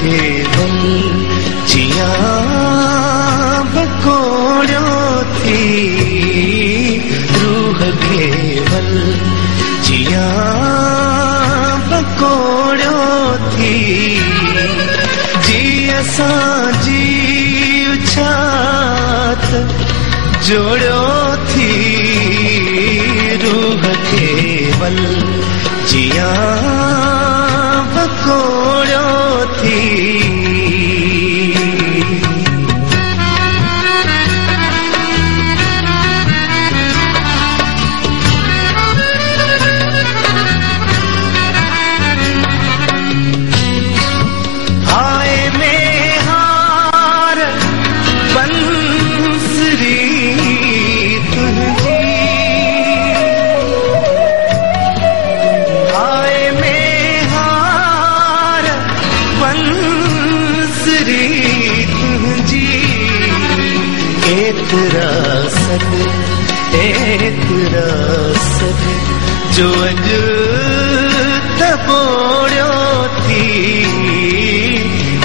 केवल जिया बकोड़ो थी, रूह केवल जिया बकोड़ो थी, जी असां जी उछात जोड़ो थी, रूह केवल जिया बकोड़ो थी। हाय में हार बंसरी तुझी, हाय में हार बंसरी तुझी, एतरा सद जो अज तबोड़ो थी,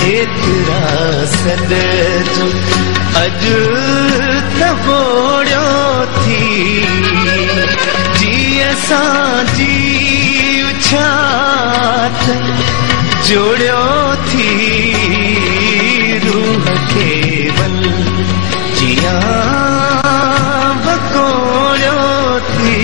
एतरा सद जो अज तबोड़ो थी, जी असां जी उछात जोड़ो थी, रूह केवल जिया बकोड़ो थी।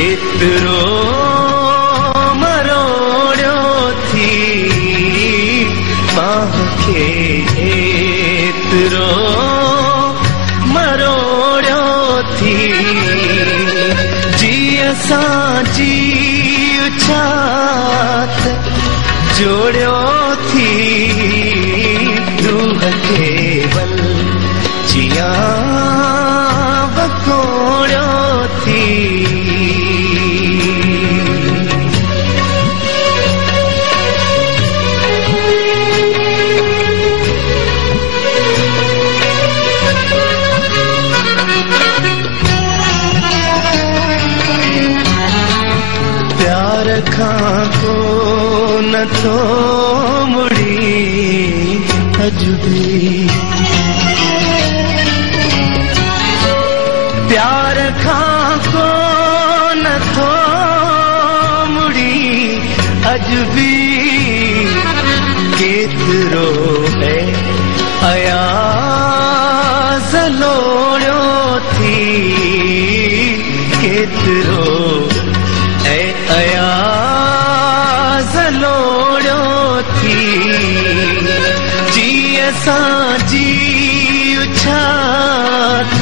एतरो मरोड़ो थी, बाह के एतरो मरोड़ो थी, जी असां जी उछात जोड़ो थी, रूह केवल जिया बकोड़ो थी। प्यार खां को न थो मुड़ी अज भी, प्यार खां को न थो मुड़ी अज भी, केतिरो है अयाज़ लोड़ो थी, केतिरो अयाज़ लोड़ो थी, जी असां जी उछात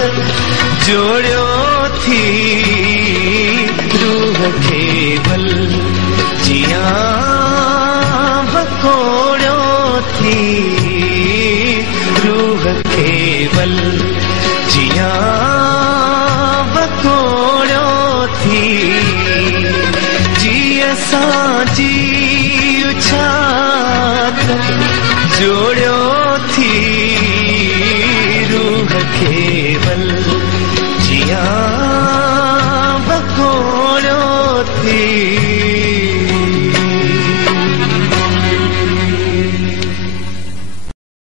जोड़ो थी, रूह केवल जिया बकोड़ो थी, रूह केवल जिया बकोड़ो थी, जी असां जी